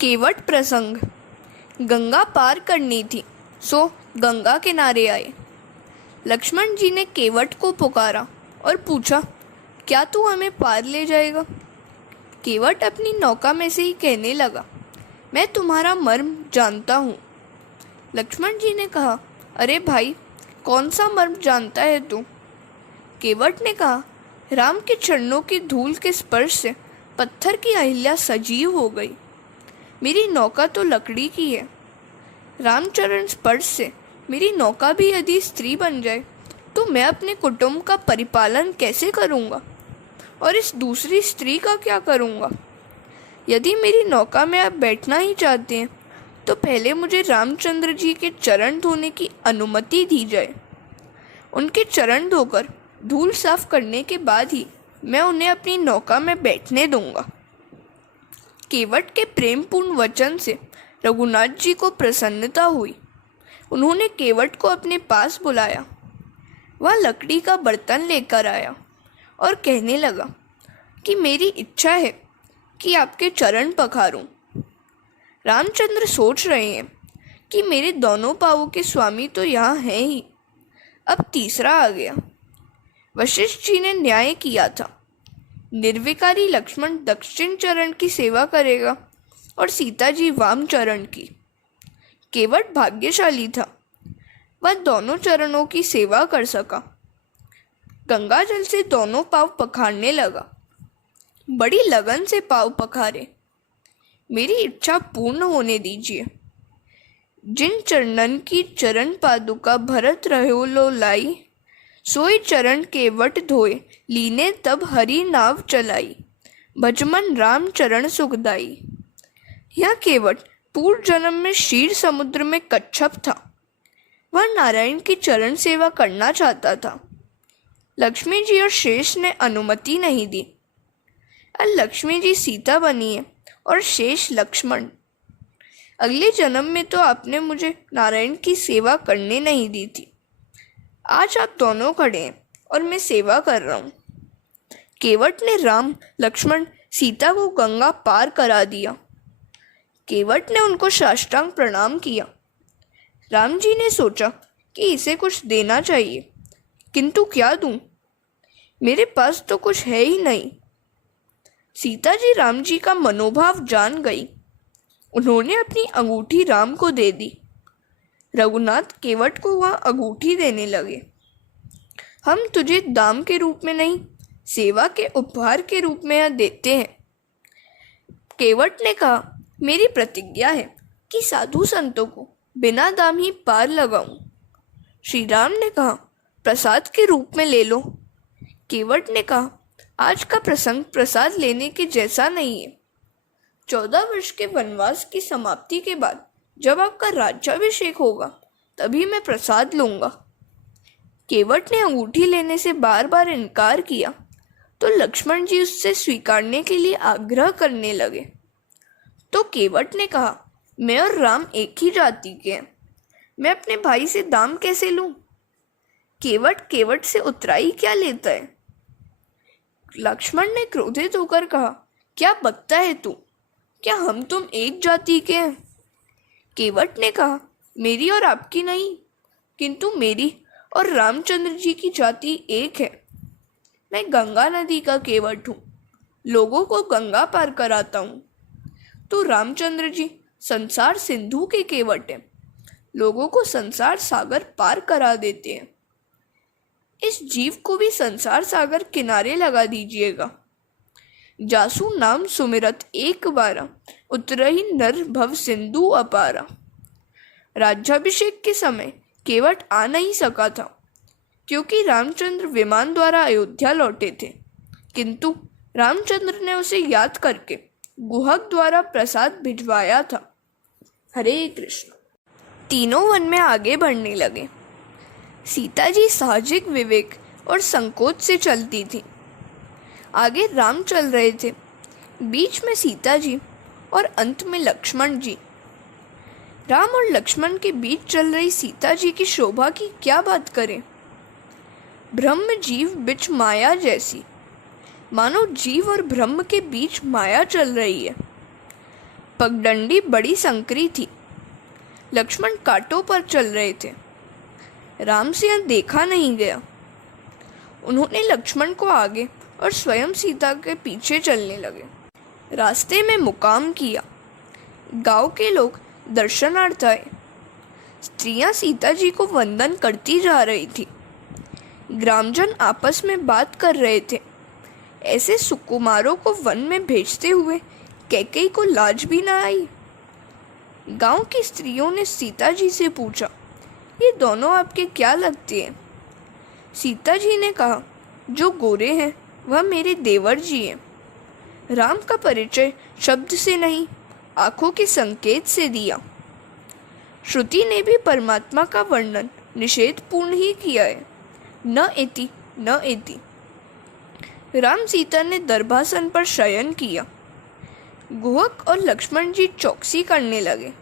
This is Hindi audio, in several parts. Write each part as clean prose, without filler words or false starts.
केवट प्रसंग। गंगा पार करनी थी, सो गंगा किनारे आए। लक्ष्मण जी ने केवट को पुकारा और पूछा, क्या तू हमें पार ले जाएगा? केवट अपनी नौका में से ही कहने लगा, मैं तुम्हारा मर्म जानता हूँ। लक्ष्मण जी ने कहा, अरे भाई, कौन सा मर्म जानता है तू? केवट ने कहा, राम के चरणों की धूल के स्पर्श से पत्थर की अहिल्या सजीव हो गई। मेरी नौका तो लकड़ी की है। रामचरण स्पर्श से मेरी नौका भी यदि स्त्री बन जाए तो मैं अपने कुटुंब का परिपालन कैसे करूँगा, और इस दूसरी स्त्री का क्या करूँगा? यदि मेरी नौका में आप बैठना ही चाहते हैं तो पहले मुझे रामचंद्र जी के चरण धोने की अनुमति दी जाए। उनके चरण धोकर धूल साफ करने के बाद ही मैं उन्हें अपनी नौका में बैठने दूंगा। केवट के प्रेमपूर्ण वचन से रघुनाथ जी को प्रसन्नता हुई। उन्होंने केवट को अपने पास बुलाया। वह लकड़ी का बर्तन लेकर आया और कहने लगा कि मेरी इच्छा है कि आपके चरण पखारूं। रामचंद्र सोच रहे हैं कि मेरे दोनों पाँवों के स्वामी तो यहाँ हैं ही, अब तीसरा आ गया। वशिष्ठ जी ने न्याय किया था, निर्विकारी लक्ष्मण दक्षिण चरण की सेवा करेगा और सीता जी वाम चरण की। केवट भाग्यशाली था, वह दोनों चरणों की सेवा कर सका। गंगा जल से दोनों पाँव पखारने लगा, बड़ी लगन से पाँव पखारे। मेरी इच्छा पूर्ण होने दीजिए। जिन चरणन की चरण पादुका भरत रहो लो लाई, सोई चरण केवट धोए लीने तब हरि नाव चलाई, भजमन राम चरण सुखदाई। यह केवट पूर्व जन्म में क्षीर समुद्र में कच्छप था। वह नारायण की चरण सेवा करना चाहता था। लक्ष्मी जी और शेष ने अनुमति नहीं दी। अब लक्ष्मी जी सीता बनी है और शेष लक्ष्मण। अगले जन्म में तो आपने मुझे नारायण की सेवा करने नहीं दी थी। आज आप दोनों खड़े हैं और मैं सेवा कर रहा हूँ। केवट ने राम, लक्ष्मण, सीता को गंगा पार करा दिया। केवट ने उनको साष्टांग प्रणाम किया। राम जी ने सोचा कि इसे कुछ देना चाहिए, किंतु क्या दूं? मेरे पास तो कुछ है ही नहीं। सीता जी राम जी का मनोभाव जान गई। उन्होंने अपनी अंगूठी राम को दे दी। रघुनाथ केवट को वह अंगूठी देने लगे। हम तुझे दाम के रूप में नहीं, सेवा के उपहार के रूप में यह देते हैं। केवट ने कहा, मेरी प्रतिज्ञा है कि साधु संतों को बिना दाम ही पार लगाऊं। श्री राम ने कहा, प्रसाद के रूप में ले लो। केवट ने कहा, आज का प्रसंग प्रसाद लेने के जैसा नहीं है। 14 वर्ष के वनवास की समाप्ति के बाद जब आपका राज्याभिषेक होगा तभी मैं प्रसाद लूंगा। केवट ने अंगूठी लेने से बार बार इनकार किया तो लक्ष्मण जी उससे स्वीकारने के लिए आग्रह करने लगे। तो केवट ने कहा, मैं और राम एक ही जाति के हैं, मैं अपने भाई से दाम कैसे लूं? केवट से उतराई क्या लेता है? लक्ष्मण ने क्रोधित होकर कहा, क्या बकता है तू? क्या हम तुम एक जाति के हैं? केवट ने कहा, मेरी और आपकी नहीं, किंतु मेरी और रामचंद्र जी की जाति एक है। मैं गंगा नदी का केवट हूँ, लोगों को गंगा पार कराता हूँ। तो रामचंद्र जी संसार सिंधु के केवट हैं, लोगों को संसार सागर पार करा देते हैं। इस जीव को भी संसार सागर किनारे लगा दीजिएगा। जासु नाम सुमिरत एक बारा, उतरहि नर भव सिंधु अपारा। राज्याभिषेक के समय केवट आ नहीं सका था क्योंकि रामचंद्र विमान द्वारा अयोध्या लौटे थे, किंतु रामचंद्र ने उसे याद करके गुहक द्वारा प्रसाद भिजवाया था। हरे कृष्ण। तीनों वन में आगे बढ़ने लगे। सीता जी साहजिक विवेक और संकोच से चलती थी। आगे राम चल रहे थे, बीच में सीता जी और अंत में लक्ष्मण जी। राम और लक्ष्मण के बीच चल रही सीता जी की शोभा की क्या बात करें। ब्रह्म जीव बिच माया जैसी, मानो जीव और ब्रह्म के बीच माया चल रही है। पगडंडी बड़ी संकरी थी। लक्ष्मण कांटों पर चल रहे थे। राम से यह देखा नहीं गया। उन्होंने लक्ष्मण को आगे और स्वयं सीता के पीछे चलने लगे। रास्ते में मुकाम किया। गांव के लोग दर्शनार्थ आए। स्त्रियां सीता जी को वंदन करती जा रही थी। ग्रामजन आपस में बात कर रहे थे। ऐसे सुकुमारों को वन में भेजते हुए कैकेयी को लाज भी न आई। गांव की स्त्रियों ने सीता जी से पूछा, ये दोनों आपके क्या लगते हैं? सीता जी ने कहा, जो गोरे हैं वह मेरे देवर जी हैं। राम का परिचय शब्द से नहीं, आंखों के संकेत से दिया। श्रुति ने भी परमात्मा का वर्णन निषेधपूर्ण ही किया है। न एति न एति। राम सीता ने दर्भासन पर शयन किया। गुहक और लक्ष्मण जी चौकसी करने लगे।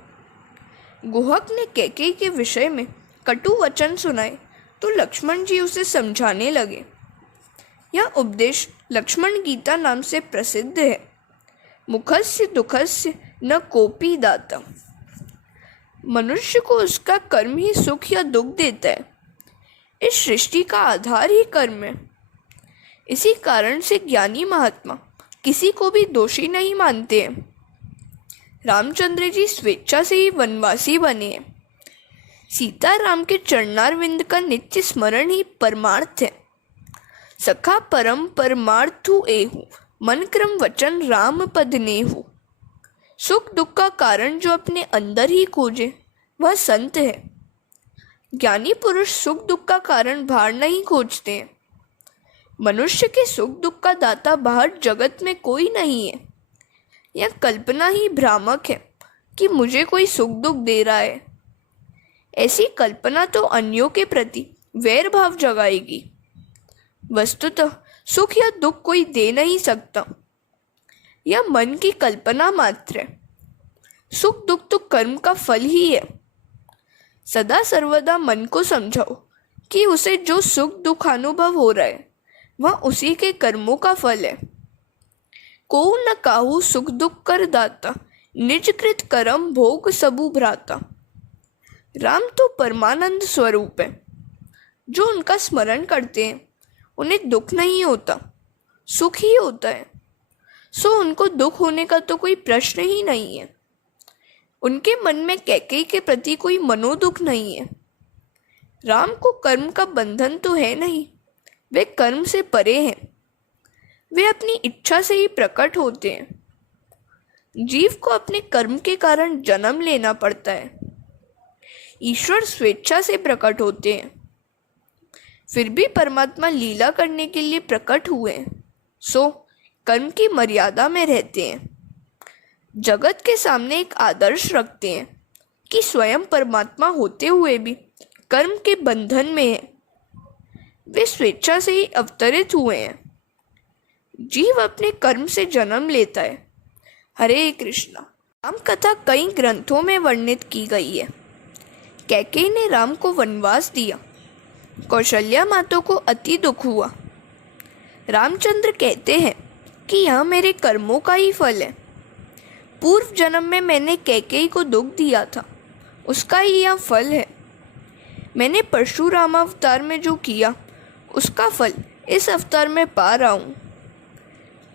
गुहक ने कैकेयी के विषय में कटु वचन सुनाए तो लक्ष्मण जी उसे समझाने लगे। यह उपदेश लक्ष्मण गीता नाम से प्रसिद्ध है। मुखस्य दुखस्य न कोपी दाता। मनुष्य को उसका कर्म ही सुख या दुख देता है। इस सृष्टि का आधार ही कर्म है। इसी कारण से ज्ञानी महात्मा किसी को भी दोषी नहीं मानते हैं। रामचंद्र जी स्वेच्छा से ही वनवासी बने हैं। सीता राम के चरणारविंद का नित्य स्मरण ही परमार्थ है। सखा परम परमार्थु एहु, मन क्रम वचन राम पद नेहु। सुख दुख का कारण जो अपने अंदर ही खोजे वह संत है। ज्ञानी पुरुष सुख दुख का कारण बाहर नहीं खोजते हैं। मनुष्य के सुख दुख का दाता बाहर जगत में कोई नहीं है। यह कल्पना ही भ्रामक है कि मुझे कोई सुख दुख दे रहा है। ऐसी कल्पना तो अन्यों के प्रति वैर भाव जगाएगी। वस्तुतः सुख या दुख कोई दे नहीं सकता। यह मन की कल्पना मात्र है। सुख दुख तो कर्म का फल ही है। सदा सर्वदा मन को समझाओ कि उसे जो सुख दुख अनुभव हो रहा है वह उसी के कर्मों का फल है। को न काहू सुख दुख कर दाता, निज कृत कर्म भोग सबु भ्राता। राम तो परमानंद स्वरूप है। जो उनका स्मरण करते हैं उन्हें दुख नहीं होता, सुख ही होता है। सो उनको दुख होने का तो कोई प्रश्न ही नहीं है। उनके मन में कैकेयी के प्रति कोई मनोदुख नहीं है। राम को कर्म का बंधन तो है नहीं, वे कर्म से परे हैं। वे अपनी इच्छा से ही प्रकट होते हैं। जीव को अपने कर्म के कारण जन्म लेना पड़ता है। ईश्वर स्वेच्छा से प्रकट होते हैं। फिर भी परमात्मा लीला करने के लिए प्रकट हुए हैं, सो कर्म की मर्यादा में रहते हैं। जगत के सामने एक आदर्श रखते हैं कि स्वयं परमात्मा होते हुए भी कर्म के बंधन में है। वे स्वेच्छा से ही अवतरित हुए हैं। जीव अपने कर्म से जन्म लेता है। हरे कृष्णा। राम कथा कई ग्रंथों में वर्णित की गई है। कैकेयी ने राम को वनवास दिया। कौशल्या माता को अति दुख हुआ। रामचंद्र कहते हैं कि यह मेरे कर्मों का ही फल है। पूर्व जन्म में मैंने कैकेयी को दुख दिया था, उसका ही यह फल है। मैंने परशुराम अवतार में जो किया उसका फल इस अवतार में पा रहा हूँ।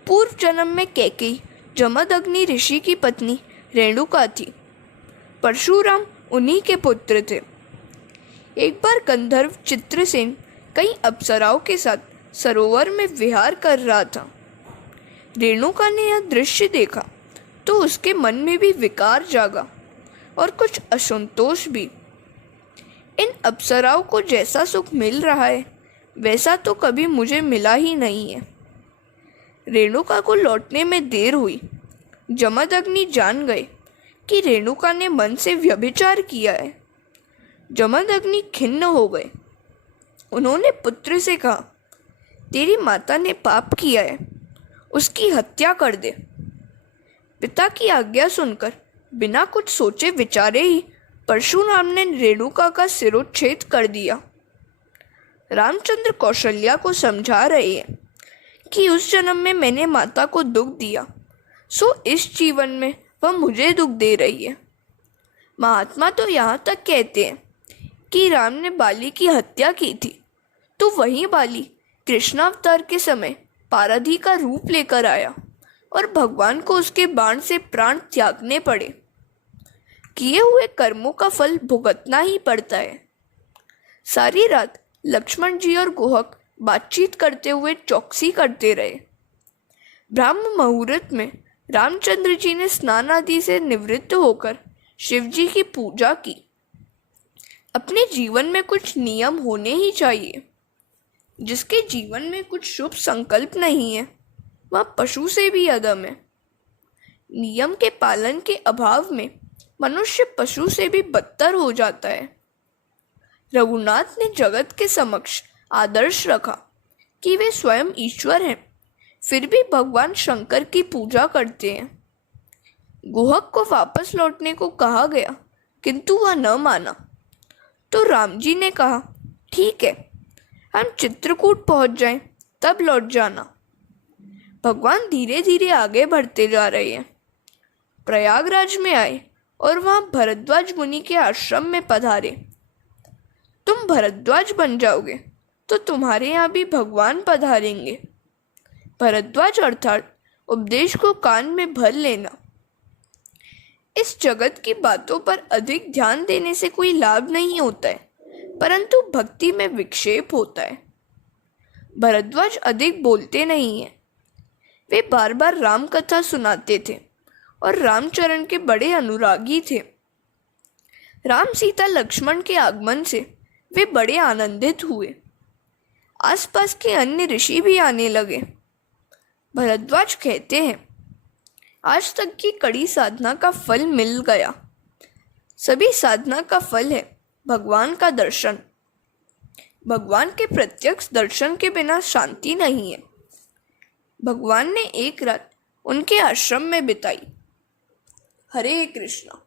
पूर्व जन्म में कैकेयी जमदग्नि ऋषि की पत्नी रेणुका थी। परशुराम उन्हीं के पुत्र थे। एक बार गंधर्व चित्रसेन कई अप्सराओं के साथ सरोवर में विहार कर रहा था। रेणुका ने यह दृश्य देखा तो उसके मन में भी विकार जागा और कुछ असंतोष भी। इन अप्सराओं को जैसा सुख मिल रहा है वैसा तो कभी मुझे मिला ही नहीं है। रेणुका को लौटने में देर हुई। जमदग्नि जान गए कि रेणुका ने मन से व्यभिचार किया है। जमदग्नि खिन्न हो गए। उन्होंने पुत्र से कहा, तेरी माता ने पाप किया है, उसकी हत्या कर दे। पिता की आज्ञा सुनकर बिना कुछ सोचे विचारे ही परशुराम ने रेणुका का सिरोच्छेद कर दिया। रामचंद्र कौशल्या को समझा रहे हैं कि उस जन्म में मैंने माता को दुख दिया, सो इस जीवन में वह मुझे दुख दे रही है। महात्मा तो यहाँ तक कहते हैं कि राम ने बाली की हत्या की थी, तो वही बाली कृष्णावतार के समय पारधी का रूप लेकर आया और भगवान को उसके बाण से प्राण त्यागने पड़े। किए हुए कर्मों का फल भुगतना ही पड़ता है। सारी रात लक्ष्मण जी और गुहक बातचीत करते हुए चौकसी करते रहे। ब्रह्म मुहूर्त में रामचंद्र जी ने स्नान आदि से निवृत्त होकर शिव जी की पूजा की। अपने जीवन में कुछ नियम होने ही चाहिए। जिसके जीवन में कुछ शुभ संकल्प नहीं है, वह पशु से भी अधम है। नियम के पालन के अभाव में मनुष्य पशु से भी बदतर हो जाता है। रघुनाथ ने जगत के समक्ष आदर्श रखा कि वे स्वयं ईश्वर हैं, फिर भी भगवान शंकर की पूजा करते हैं। गुहक को वापस लौटने को कहा गया, किंतु वह न माना। तो राम जी ने कहा, ठीक है, हम चित्रकूट पहुंच जाएं, तब लौट जाना। भगवान धीरे धीरे आगे बढ़ते जा रहे हैं। प्रयागराज में आए और वहां भरद्वाज मुनि के आश्रम में पधारे। तुम भरद्वाज बन जाओगे तो तुम्हारे यहाँ भी भगवान पधारेंगे। भरद्वाज अर्थात उपदेश को कान में भर लेना। इस जगत की बातों पर अधिक ध्यान देने से कोई लाभ नहीं होता है, परंतु भक्ति में विक्षेप होता है। भरद्वाज अधिक बोलते नहीं हैं। वे बार बार राम कथा सुनाते थे और रामचरण के बड़े अनुरागी थे। राम सीता लक्ष्मण के आगमन से वे बड़े आनंदित हुए। आसपास के अन्य ऋषि भी आने लगे। भरद्वाज कहते हैं, आज तक की कड़ी साधना का फल मिल गया। सभी साधना का फल है भगवान का दर्शन। भगवान के प्रत्यक्ष दर्शन के बिना शांति नहीं है। भगवान ने एक रात उनके आश्रम में बिताई। हरे कृष्णा।